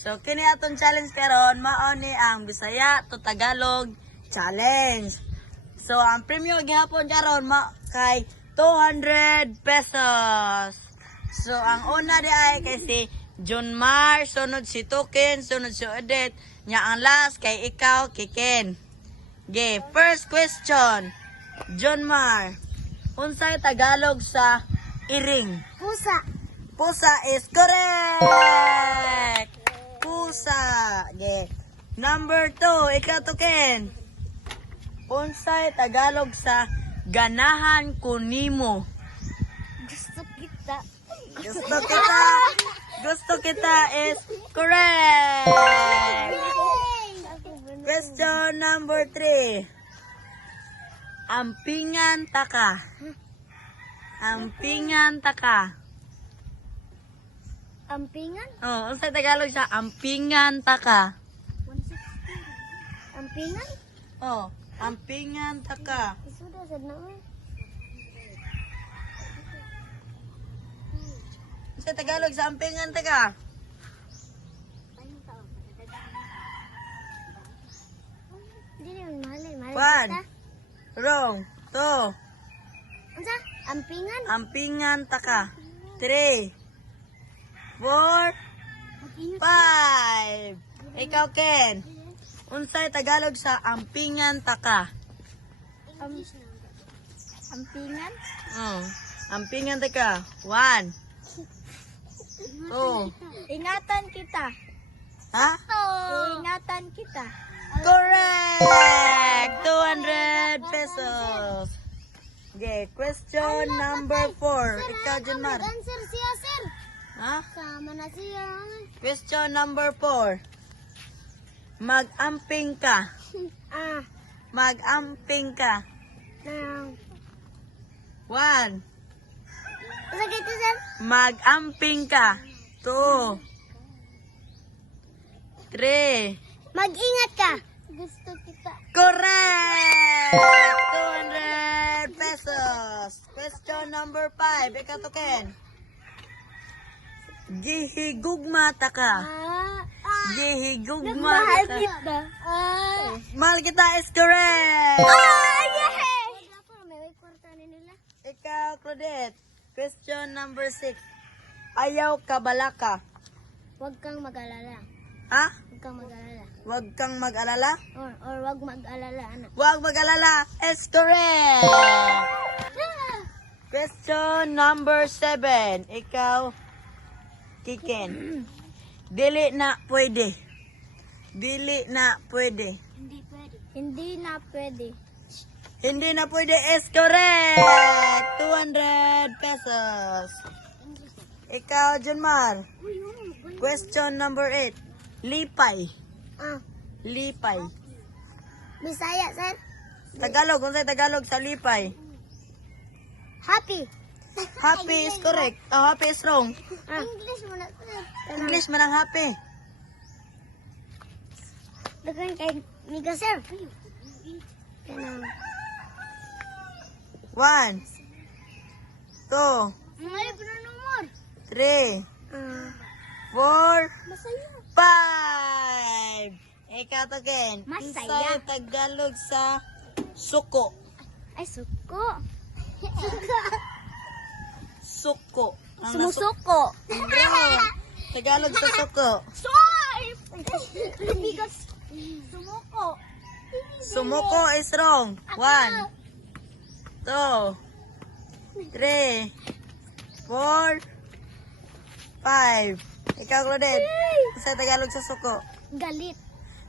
So kini atong challenge karon mao ni ang Bisaya to Tagalog challenge. So ang premyo gihapon karon kay 200 pesos. So ang una di ay kay si John Mar, sunod si Tukin, sunod si Odette, nya ang last kay ikaw Kiken. Okay, first question. John Mar, unsay Tagalog sa iring? Pusa. Pusa is correct. Pusa. Okay. Number 2, ikaw Tukin. Unsay Tagalog sa ganahan kunimo? Gusto kita. Gusto kita is correct. Question number 3. Ampingan taka. Ampingan taka. Ampingan? Oh, unsay Tagalog sa ampingan taka? 160. Ampingan? Oh, ampingan taka. Isuda sad na oy. Unsay Tagalog sa ampingan taka? Dili man mali. One. Wrong. 2. Unsa? Ampingan? Ampingan taka. 3. 4. 5. Ikaw Ken. Unsay Tagalog sa ampingan taka? Ampingan? Oh, ampingan taka. 1. 2. Ingatan kita. Ha? Ingatan kita. Correct! 200 pesos. Okay, question number 4. Ikaw, Junmar. Answer siya, sir. Ha? Sama na siya. Question number 4. Mag-amping ka. Mag-amping ka. 1. Unsa kito, sir? Mag-amping ka. 2. 3. Mag-ingat ka. Gusto kita. Correct! 200 pesos. Question number 5. Ikaw to, Ken. Gihigugma ta ka. Gihigugma Mahal ta ka. kita. Mahal kita is correct. Yay! May kwarta ni nila. Ikaw, Claudette. Question number 6. Ayaw kabalaka. Huwag kang mag-alala. Ha? Huwag kang mag-alala. Huwag kang mag-alala? Or wag mag-alala, anak. Huwag mag-alala is correct. Question number 7. Ikaw, Kiken. Dili na pwede. Dili na pwede. Hindi pwede. Hindi na pwede. Hindi na pwede is correct. 200 pesos. Ikaw, Junmar. Question number 8. Lipay. Lipay. Bisaya, sir. Tagalog. Kung sa'yo Tagalog sa lipay. Happy. Happy is correct. Oh, happy is wrong. English mo na, sir. English man ang happy. Dagan kay Miga, sir. Kanang. 1, 2, Mga po na numor. 3, 4, Masaya. 5. Ikaw to, Ken. Masaya. Unsay Tagalog sa suko. Ay, suko. Suko. Ang Sumusuko. Tagalog sa suko. Soy! Bigas. Sumuko. Sumuko is wrong. 1, 2, 3, 4, 5. Ikaw, Claudette. Sa Tagalog sa suko. Galit.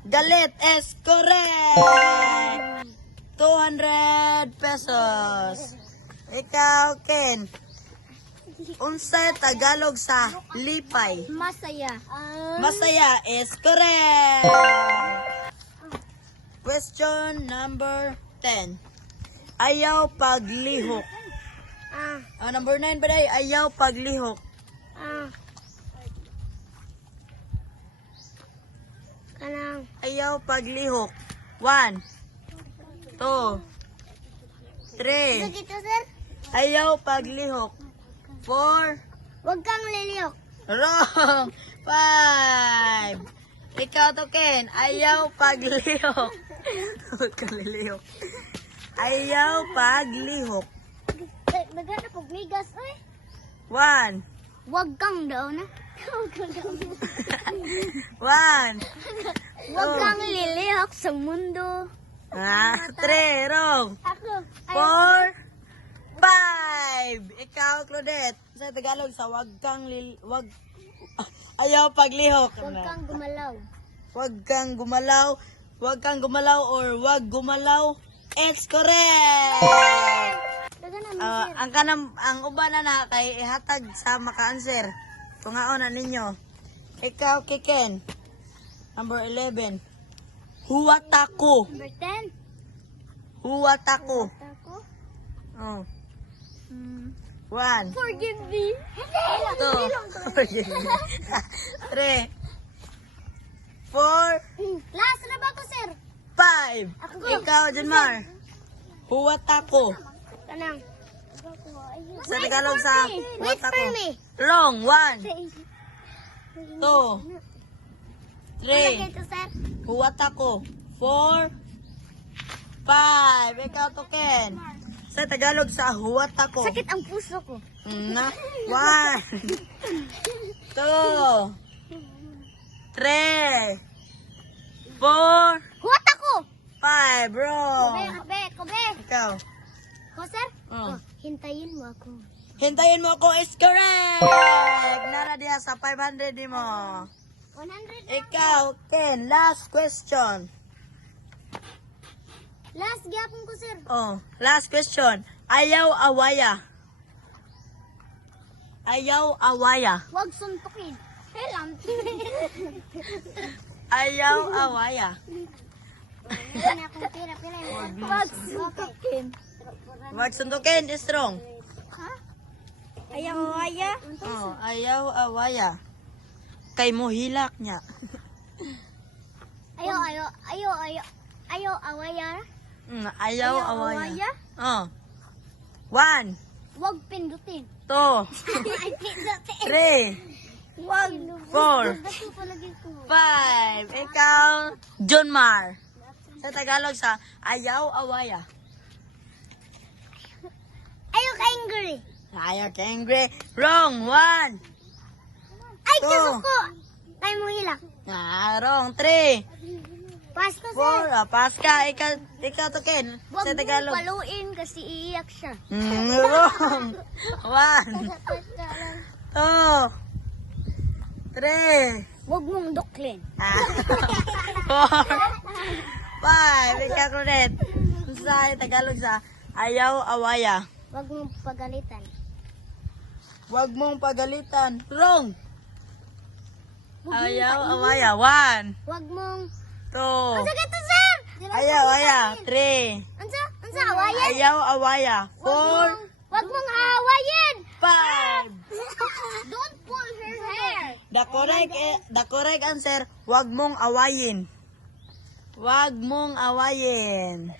Galit is correct. 200 pesos. Ikaw, Ken. Unsay Tagalog sa lipay? Masaya. Masaya is correct. Question number 10. Ayaw paglihok. Number 9 ba day? Ayaw paglihok. Kanang. Ayaw paglihok. 1, 2, 3. Dito, sir. Ayaw paglihok. 4. Huwag kang liliyok. Wrong. 5. Ikaw to, Ken. Ayaw paglihok. Huwag kang lilihok. Ayaw paglihok. Nagana pag migas, oy. 1. Wag kang daw na. Wag kang daw na. 1. Wag kang lilihok sa mundo. 3. Wrong. Ako. 4. 5. Ikaw, Claudette. Sa Tagalog, sa ayaw paglihok. Wag kang gumalaw. Wag kang gumalaw. Wag kang gumalaw or wag gumalaw. It's correct! Nagana Ang uban na kay ihatag sa maka-answer. Tungaon na ninyo. Ikaw, Kiken. Number 11. Huwatako. Number 10. Huwatako. Ako. Oh. 1. Forgive me. 2. 3. 4. Last na ba ko, sir? 5. Ako. Ikaw, Janmar. Huwatako. Kanang. Sa Tagalog sa Wait for huwatako. me. Wrong. 1. 2. Lagay 3. ito, sir. Huwatako. 4. 5. Ikaw to, Ken. Sa Tagalog sa huwatako. Sakit ang puso ko. Na. 1. 2. 3. 4. Huwat ako! 5. Kobe, Wrong. kobe. Ikaw. Ko, sir? Oh. Hintayin mo ako. Hintayin mo ako is correct. Nara diha sa 500 di mo. 100. Ikaw, Ken, last question. Last gyapon ko, sir. Oh, last question. Ayaw awaya. Ayaw awaya. Huwag suntukin. Helam. Ayaw awaya. Meron na akong pira. Huwag suntukin. Wag suntukin is wrong. Ha? Ayaw waya? Oh, ayaw awaya. Kay mo hilak niya. Ayaw awaya. Ayaw awaya. awaya? Oh. 1, Huwag pindutin. 2, Ay, pindutin. 3, Huwag. 4, Bato palagi ko. 5. Ikaw, Junmar. Sa Tagalog sa ayaw awaya. Ayaw ka-angry. Ayaw ka angry. Wrong. 1. Ay, Two. kasuko. Tayo mo hilak. Wrong. 3, Pasto, 4. sir. Pas ka. Ikaw to, Ken. Huwag Sa mo Tagalog. paluin kasi iiyak siya. Wrong. 1, 2, 3, Huwag mong duklin. 4, 5. Ikaw ulit. Sa Tagalog sa ayaw awaya. Huwag mong pagalitan. Huwag mong pagalitan. Wrong. Huwag mong Ayaw paingin. awaya. 1, Huwag mong... 2. Ang sakit to, sir! Ayaw awaya. 3. Ansa, awayan? Ayaw awaya. 4, Huwag mong awayin! 5. Don't pull her hair! The correct answer, huwag mong awayin. Huwag mong awayin.